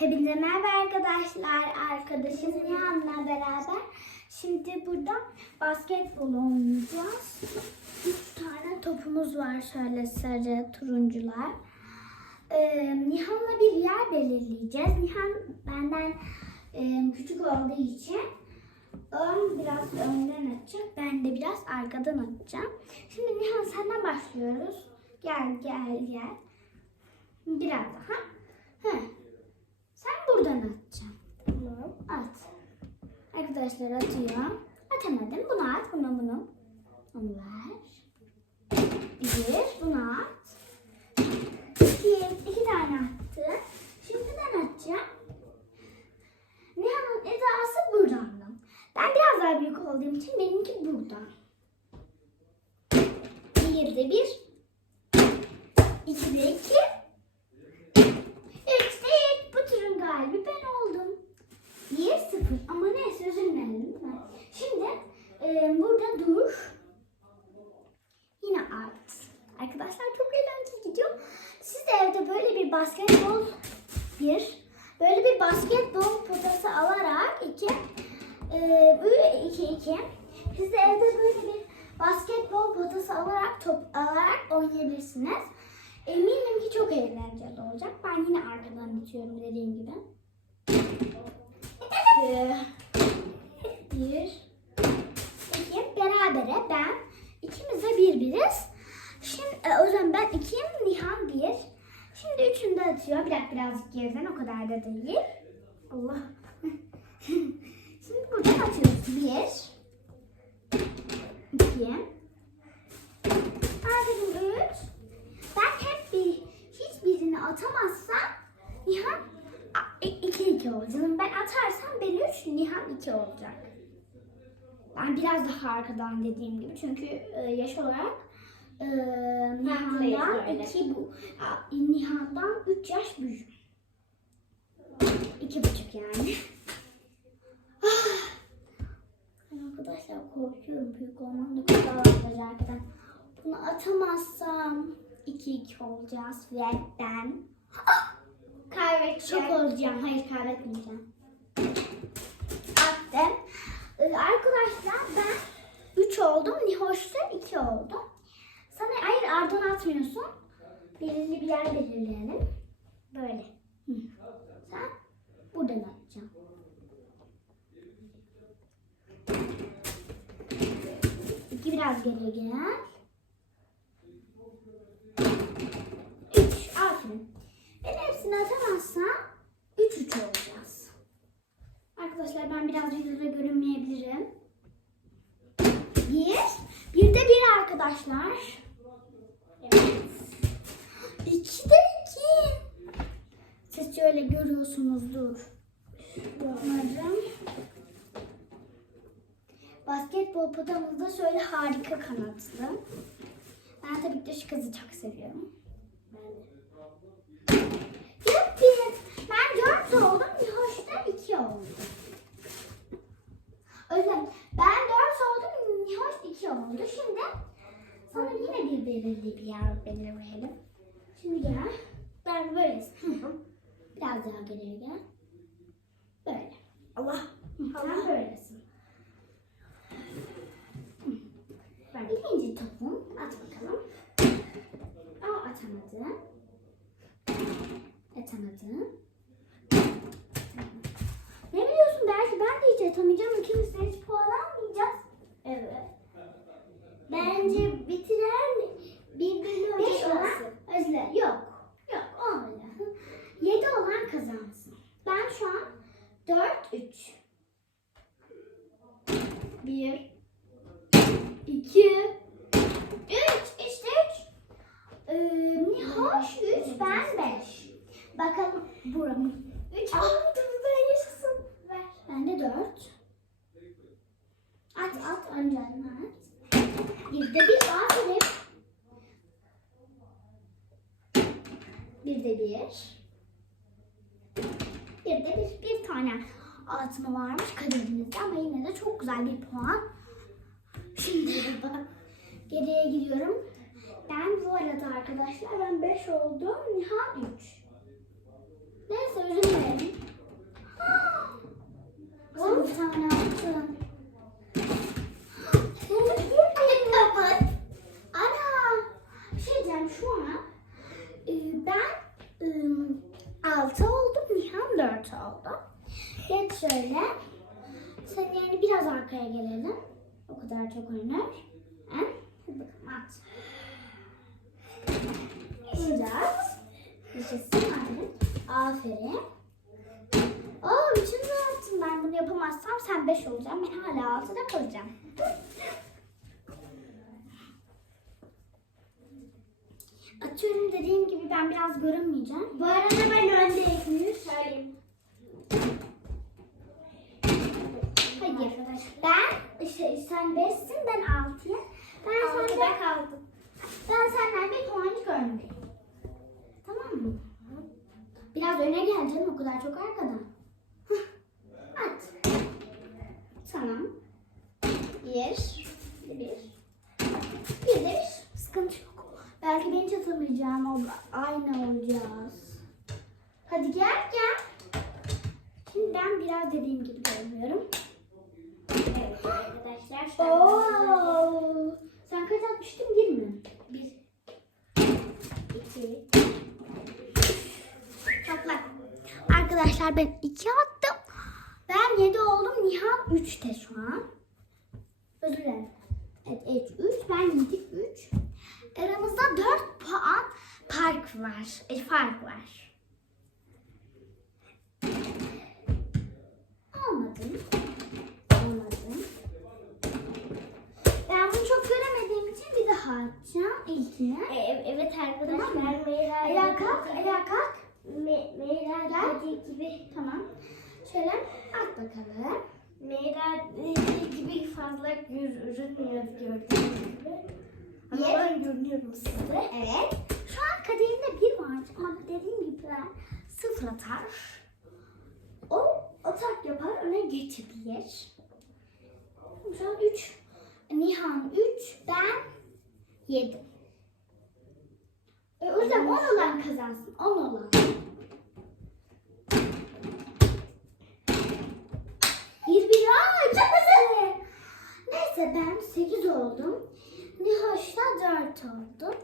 Hepinize merhaba arkadaşlar. Arkadaşım Nihan'la beraber. Şimdi burada basketbol oynayacağız. Üç tane topumuz var şöyle sarı, turuncular. Ee, Nihan'la bir yer belirleyeceğiz. Nihan benden e, küçük olduğu için ön biraz önden atacak. Ben de biraz arkadan atacağım. Şimdi Nihan senden başlıyoruz. Gel gel gel. Biraz daha. Heh. Buradan atacaksın. Tamam. At. Arkadaşlar atıyor. Atamadım. Bunu at. Bunu bunu. Onu ver. Bir. Bunu at. İki. iki tane attı. Şimdi ben atacağım. Nihan'ın edası buradan. Ben biraz daha büyük olduğum için benimki burada. Bir de bir. İki de iki. Üç de üç. Bu turun galibi ben oldum. Bir sıfır. Ama mi? Şimdi e, burada dur. Yine art. Arkadaşlar çok eğlenceli gidiyor. Siz de evde böyle bir basketbol bir böyle bir basketbol potası alarak iki e, böyle iki iki siz de evde böyle bir basketbol potası alarak top alarak oynayabilirsiniz. Eminim ki çok eğlenceli olacak. Ben yine arkadan itiyorum dediğim gibi. Bir, iki, berabere ben. İkimiz de bir biriz. Şimdi e, o zaman ben ikiyim, Nihan bir. Şimdi üçünü de atıyor. Bir dakika birazcık geriden o kadar da değil. Allah. Şimdi buradan atıyoruz. Bir, iki, Aferin üç. Ben hep bir hiçbirini atamazsam Nihan 2 2 olacak. Ben atarsam ben 3, Nihan 2 olacak. Ben biraz daha arkadan dediğim gibi çünkü e, yaş olarak e, Nihan'dan. 2 bu. Nihan'dan 3 yaş büyük. 2 buçuk yani. Arkadaşlar korkuyorum büyük olmam da arkadan. Bunu atamazsam 2-2 olacağız ve ben Kaybedeceğim. şok olacağım. Hayır kaybetmeyeceğim. Attım. Ee, arkadaşlar ben 3 oldum. Nihoş'ta 2 oldum. Sana hayır ardından atmıyorsun. Belirli bir yer belirleyelim. Böyle. Hı. Sen buradan atacaksın. İki biraz geriye gel. Üç. Aferin. Ben hepsini atamazsam 3 3 olacağız. Arkadaşlar ben biraz yüzüne görünmeyebilirim. Bir. Bir de bir arkadaşlar. Evet. İki de iki. Siz şöyle görüyorsunuzdur. Umarım. Basketbol potamız da şöyle harika kanatlı. Ben tabii ki de şu kızı çok seviyorum. Yuppi. Ben dört oldum. Nihoş'ta iki oldu. Yüzden ben dört oldum. Nihoş iki oldu. Şimdi sana yine bir belirli bir yer belirleyelim. Şimdi gel. Ben böylesin. Biraz daha geriye gel. Böyle. Allah. Sen böylesin. Ben ikinci topum. At bakalım. Aa atamadı. Atamadı. Atamayacağım. İkimiz de hiç puan almayacağız. Evet. Bence bitiren birbirini Beş olan Özle. Yok. Yok olmadı. Yedi olan kazansın. Ben şu an dört üç. Bir. iki, Üç. İşte üç. Ee, Nihoş üç. Ben beş. Bakalım buramı. Üç. Ah ben yaşasın. Ver. Ben de dört at önceden at. Bir de bir aferin. Bir de bir. Bir de bir, bir tane atma varmış kaderimizde ama yine de çok güzel bir puan. Şimdi geriye gidiyorum. Ben bu arada arkadaşlar ben 5 oldum. Nihan 3. Neyse özür dilerim. Oğlum bir tane attın. Ana bir şey diyeceğim şu an ben e, 6 oldum Nihan 4 oldu. Evet şöyle. Sen yani biraz arkaya gelelim. O kadar çok oynar. Ha? Hadi bakalım at. Vuracağız. Yaşasın annem. Aferin. Oo üçünü attım ben bunu yapamazsam sen beş olacaksın. Ben hala altıda kalacağım. Atıyorum dediğim gibi ben biraz görünmeyeceğim. Bu arada ben öndeyim. Söyleyeyim. Hayır. Ben şey, sen 5'sin ben 6'yım. Ben Altıda senden kaldım. ben senden bir puanlık öndeyim. Tamam mı? Biraz öne gel canım o kadar çok arkadan. Hah, At. Tamam. Bir. Bir. Bir de bir. Sıkıntı yok. Belki ben hiç atamayacağım. O aynı olacağız. Hadi gel gel. Şimdi ben biraz dediğim gibi görmüyorum. Evet arkadaşlar. Oo. Sen kaç atmıştın? Bir mi? Bir. İki. Topla. Arkadaşlar ben iki attım. Ben yedi oldum. Nihan üçte şu an. Özür dilerim. Evet, evet üç. Ben yedi üç. Aramızda dört puan fark var. E, fark var. Almadım. Almadım. Ben bunu çok göremediğim için bir daha atacağım ilkini. E- Evet arkadaşlar. Tamam mı? Ayağa kalk, ayağa kalk. Me- Meyra dediği gibi Tamam. Şöyle at bakalım. Dediği gibi fazla görünmüyor gördüğünüz gibi. Ama ben görünüyorum size. Evet. Şu an kaderimde bir var ama dediğim gibi ben sıfır atar. O atak yapar öne geçebilir. Şu an 3. Nihan 3, ben 7. E, o yüzden 10 olan kazansın. 10 olan. Bir bir aa çok güzel. Neyse ben 8 oldum. Nihoş'ta 4 oldu.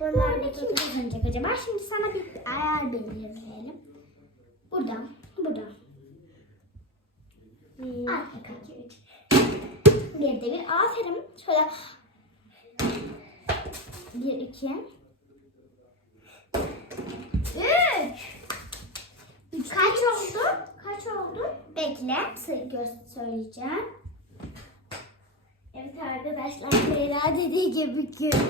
Bunlar da kim kazanacak acaba? Şimdi sana bir ayar belirleyelim. Buradan, buradan. Bir, Arka. Bir de bir. Aferin. Şöyle. Bir, iki. Üç. Üç. Kaç oldu? Kaç oldu? Bekle. Söyleyeceğim. Evet arkadaşlar Meyra dediği gibi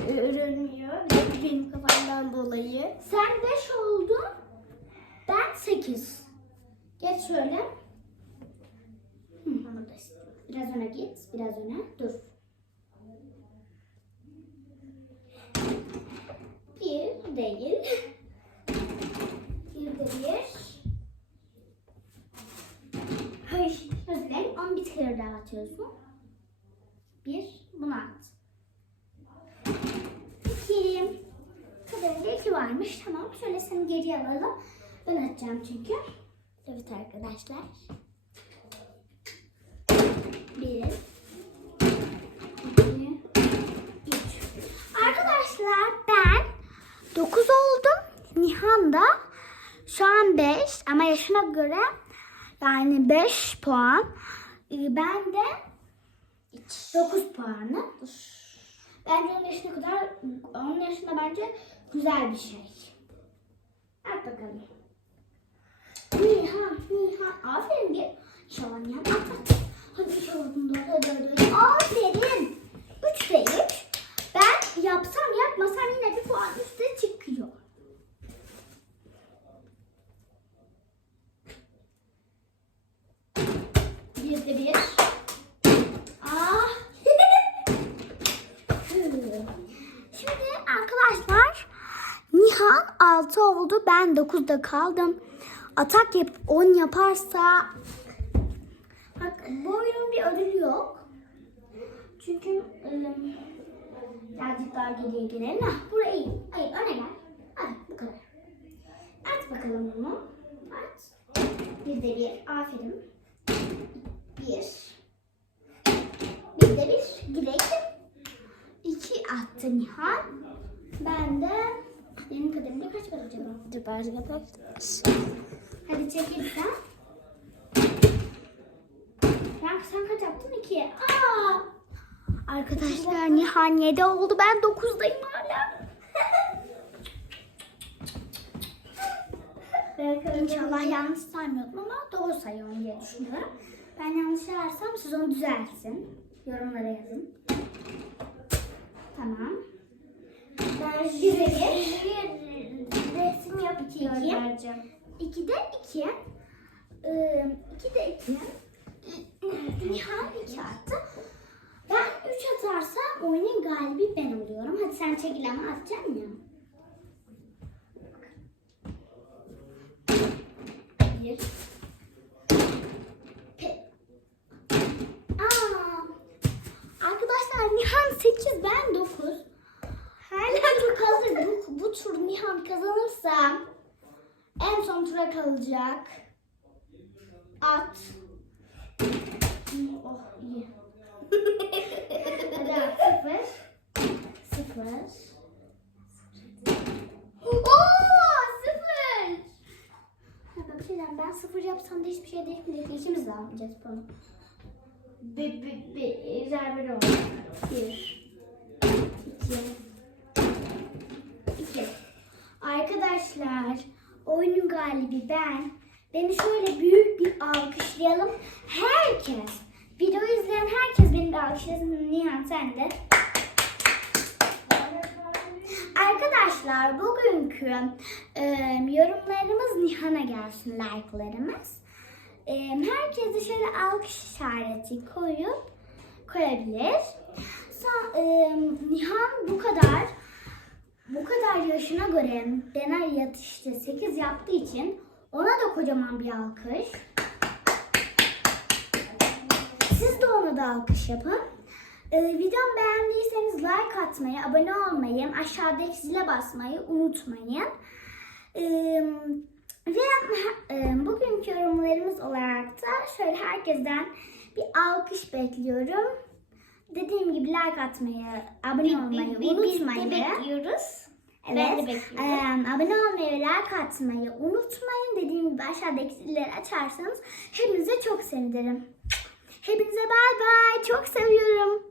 görünmüyor. Benim kafamdan dolayı. Sen beş oldun. Ben sekiz. Geç şöyle. Biraz öne git. Biraz öne. Dur. Bir değil. Bir de bir. Hayır. Özür dilerim. On bir kere daha atıyorsun. Bir. Bunu at. İki. Kaderinde iki varmış. Tamam. Şöyle seni geriye alalım. Ben atacağım çünkü. Evet arkadaşlar. Bir. iki, Üç. Arkadaşlar ben 9 oldum. Nihan da şu an 5 ama yaşına göre yani 5 puan. Ee, Ben de 9 puanı. Bence onun yaşına kadar, onun yaşında bence güzel bir şey. At bakalım. Nihan, Nihan. Aferin bir. İnşallah at. Hadi inşallah bunda hadi hadi hadi. Aferin. Üç de üç. Ben yapsam yapmasam yine bir puan üstte çıkıyor. Bir de bir. Ah. Şimdi arkadaşlar Nihan 6 oldu. Ben 9'da kaldım. Atak yap 10 yaparsa Bak bu oyunun bir ödülü yok. Çünkü ıı, birazcık daha geriye girelim. Hah, buraya iyi. Hayır öne gel. Hadi bu kadar. At bakalım bunu. At. Bir de bir. Aferin. Bir. Bir de bir. Direkt. İki attı Nihan. Ben de benim kademimde kaç var acaba? Dur arkadaşlar. Hadi çekil sen. Ya sen kaç yaptın? İki. Aa! Arkadaşlar Nihan 7 oldu. Ben 9'dayım hala. İnşallah yanlış saymıyordum ama doğru sayıyorum diye düşünüyorum. Ben yanlış sayarsam siz onu düzeltin. Yorumlara yazın. Tamam. Bir resim yapıp İki. 2'de 2. Ee, 2'de 2. Nihan 2 attı. Ben 3 atarsam oyunun galibi ben oluyorum. Hadi sen çekil ama atacağım ya. Bir. Aa, arkadaşlar Nihan 8 ben 9. Hala çok hazır. Bu, bu tur Nihan kazanırsa en son tura kalacak. At. Oh iyi. Hadi at sıfır. Sıfır. Oo sıfır. Bak bir şey diyeceğim, ben sıfır yapsam da hiçbir şey değişmeyecek. İşimiz de almayacağız bunu. Bir, bir, bir, zarbe oldu. Bir. iki, iki. Arkadaşlar oyunun galibi ben. Beni şöyle büyük bir alkışlayalım. Herkes, video izleyen herkes beni bir alkışlasın. Nihan sen de. Arkadaşlar bugünkü e, yorumlarımız Nihan'a gelsin like'larımız. E, herkes şöyle alkış işareti koyup koyabilir. Son, e, Nihan bu kadar bu kadar yaşına göre Dener yatışta 8 yaptığı için ona da kocaman bir alkış. Siz de ona da alkış yapın. Ee, videomu beğendiyseniz like atmayı, abone olmayı, aşağıdaki zile basmayı unutmayın. Ee, ve e, bugünkü yorumlarımız olarak da şöyle herkesten bir alkış bekliyorum. Dediğim gibi like atmayı, abone olmayı unutmayın. bekliyoruz. Ben de Evet. bekliyorum. Eee, abone olmayı like atmayı unutmayın. Dediğim gibi aşağıdaki zilleri açarsanız hepinize çok sevinirim. Hepinize bay bay. Çok seviyorum.